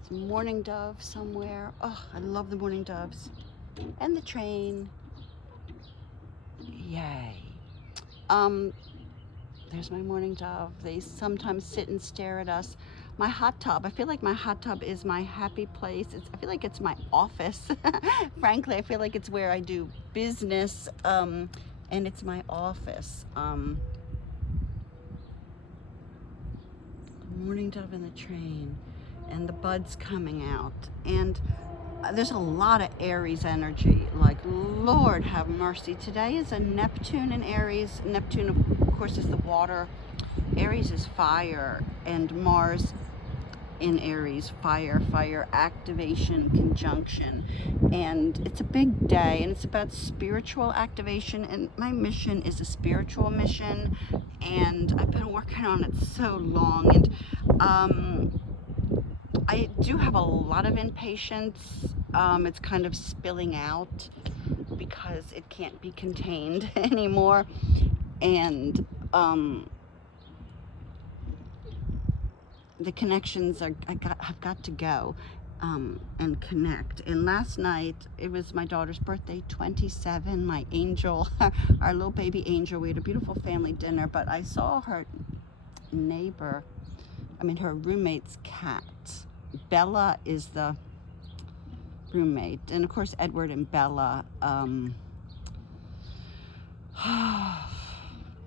It's a mourning dove somewhere. Oh, I love the mourning doves. And the train. Yay. There's my mourning dove. They sometimes sit and stare at us. My hot tub. I feel like my hot tub is my happy place. I feel like it's my office. Frankly, I feel like it's where I do business, and it's my office. Mourning dove in the train, and the buds coming out, and there's a lot of Aries energy. Like, Lord have mercy. Today is a Neptune in Aries. Neptune, of course, is the water. Aries is fire, and Mars in Aries, fire activation, conjunction. And it's a big day, and it's about spiritual activation, and my mission is a spiritual mission, and I've been working on it so long. And I do have a lot of impatience. It's kind of spilling out because it can't be contained anymore. And the connections have got to go, and connect. And last night, it was my daughter's birthday, 27, my angel, our little baby angel. We had a beautiful family dinner, but I saw her neighbor, her roommate's cat. Bella is the roommate, and of course Edward and Bella,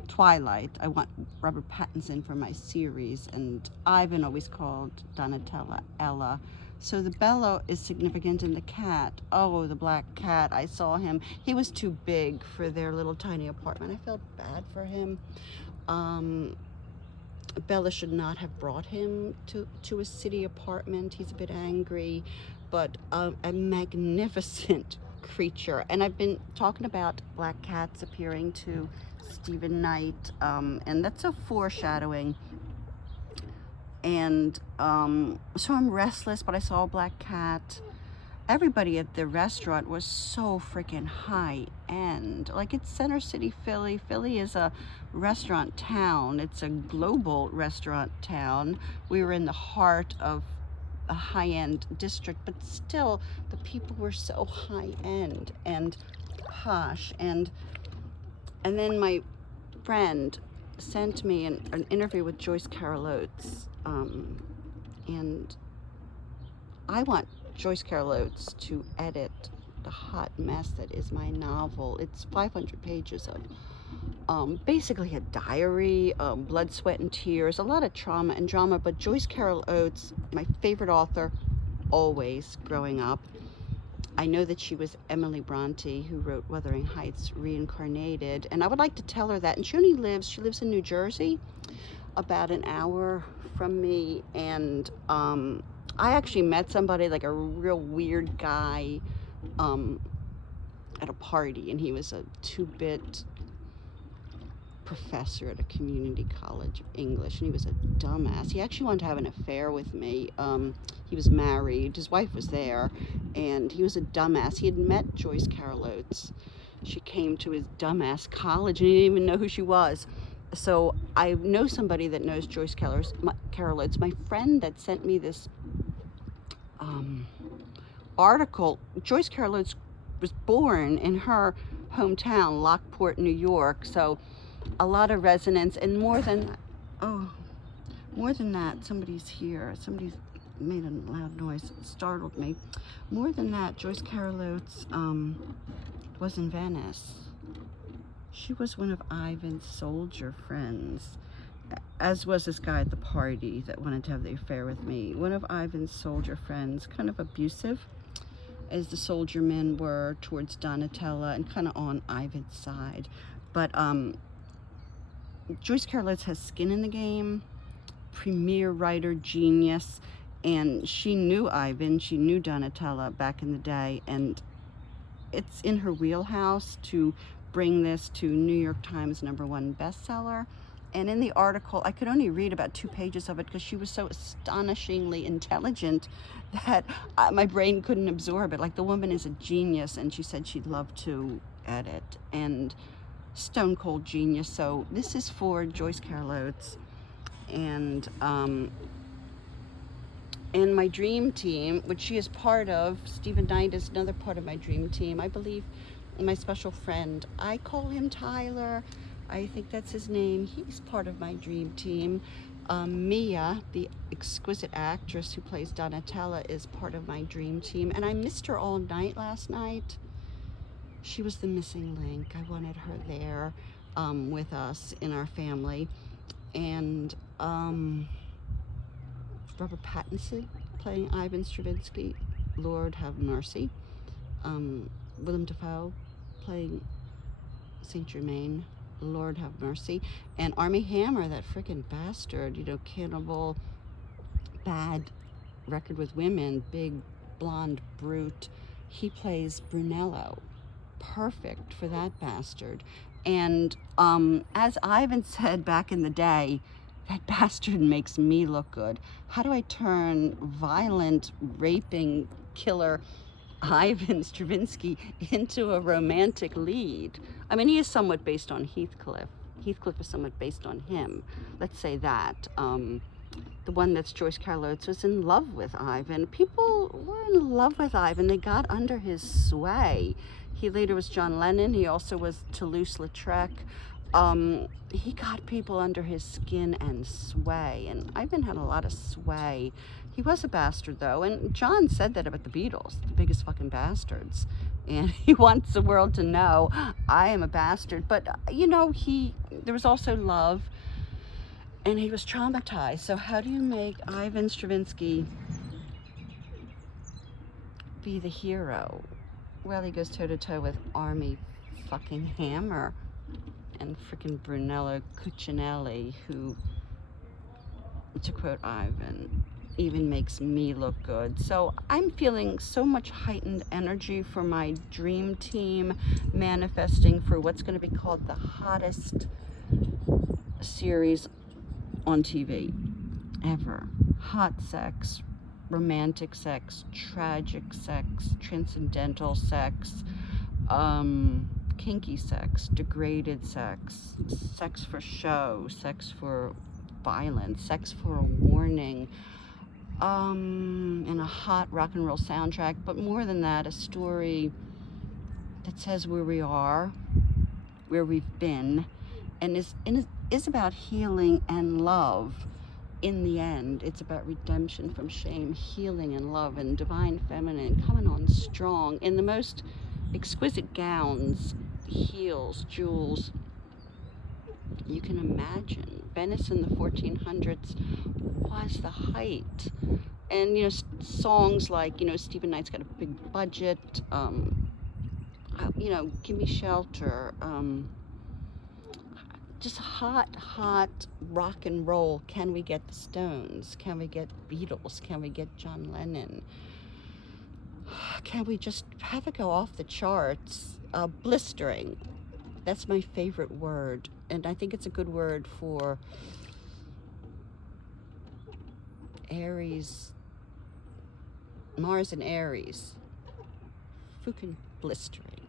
Twilight. I want Robert Pattinson for my series, and Ivan always called Donatella Ella. So the Bella is significant in the cat. Oh, the black cat. I saw him. He was too big for their little tiny apartment. I felt bad for him. Bella should not have brought him to a city apartment. He's a bit angry, but a magnificent creature. And I've been talking about black cats appearing to Stephen Knight, and that's a foreshadowing. And so I'm restless, but I saw a black cat. Everybody at the restaurant was so freaking high end. Like, it's Center City, Philly. Philly is a restaurant town. It's a global restaurant town. We were in the heart of a high-end district, but still the people were so high end and posh. And then my friend sent me an interview with Joyce Carol Oates, and I want Joyce Carol Oates to edit the hot mess that is my novel. It's 500 pages of basically a diary, blood, sweat, and tears, a lot of trauma and drama. But Joyce Carol Oates, my favorite author, always growing up. I know that she was Emily Bronte, who wrote Wuthering Heights reincarnated, and I would like to tell her that. And she lives in New Jersey, about an hour from me. And I actually met somebody, like a real weird guy, at a party, and he was a 2-bit professor at a community college of English, and he was a dumbass. He actually wanted to have an affair with me. He was married, his wife was there, and he was a dumbass. He had met Joyce Carol Oates. She came to his dumbass college, and he didn't even know who she was. So I know somebody that knows Joyce Carol Oates. My friend that sent me this article, Joyce Carol Oates was born in her hometown, Lockport, New York. So a lot of resonance. And more than that, somebody's here. Somebody's made a loud noise. It startled me. More than that, Joyce Carol Oates was in Venice. She was one of Ivan's soldier friends, as was this guy at the party that wanted to have the affair with me. One of Ivan's soldier friends, kind of abusive, as the soldier men were towards Donatella, and kind of on Ivan's side. But Joyce Carol Oates has skin in the game, premier writer, genius, and she knew Ivan, she knew Donatella back in the day, and it's in her wheelhouse to bring this to New York Times #1 bestseller. And in the article, I could only read about 2 pages of it because she was so astonishingly intelligent that my brain couldn't absorb it. Like, the woman is a genius, and she said she'd love to edit, and stone cold genius. So this is for Joyce Carol Oates, and And my dream team, which she is part of, Stephen Knight is another part of my dream team. I believe my special friend, I call him Tyler. I think that's his name. He's part of my dream team. Mia, the exquisite actress who plays Donatella, is part of my dream team. And I missed her all night last night. She was the missing link. I wanted her there with us in our family. And Robert Pattinson playing Ivan Stravinsky, Lord have mercy. Willem Dafoe playing Saint Germain, Lord have mercy. And Armie Hammer, that freaking bastard, you know, cannibal, bad record with women, big blonde brute. He plays Brunello. Perfect for that bastard. And as Ivan said back in the day, that bastard makes me look good. How do I turn violent, raping, killer Ivan Stravinsky into a romantic lead? I mean, he is somewhat based on Heathcliff. Heathcliff is somewhat based on him. Let's say that. The one that's Joyce Carol Oates was in love with Ivan. People were in love with Ivan. They got under his sway. He later was John Lennon. He also was Toulouse-Lautrec. He got people under his skin and sway, and Ivan had a lot of sway. He was a bastard, though, and John said that about the Beatles, the biggest fucking bastards. And he wants the world to know, I am a bastard. But, you know, there was also love, and he was traumatized. So how do you make Ivan Stravinsky be the hero? Well, he goes toe-to-toe with Armie fucking Hammer and freaking Brunello Cucinelli, who, to quote Ivan, even makes me look good. So I'm feeling so much heightened energy for my dream team, manifesting for what's going to be called the hottest series on TV ever. Hot sex, romantic sex, tragic sex, transcendental sex, kinky sex, degraded sex, sex for show, sex for violence, sex for a warning, and a hot rock and roll soundtrack. But more than that, a story that says where we are, where we've been, and is about healing and love. In the end, it's about redemption from shame, healing and love, and divine feminine coming on strong in the most exquisite gowns, heels, jewels you can imagine. Venice in the 1400s was the height. And, you know, songs like, you know, Stephen Knight's got a big budget, you know, Give Me Shelter, just hot rock and roll. Can we get the Stones? Can we get Beatles? Can we get John Lennon? Can we just have it go off the charts? Blistering. That's my favorite word. And I think it's a good word for Aries, Mars and Aries. Fucking blistering.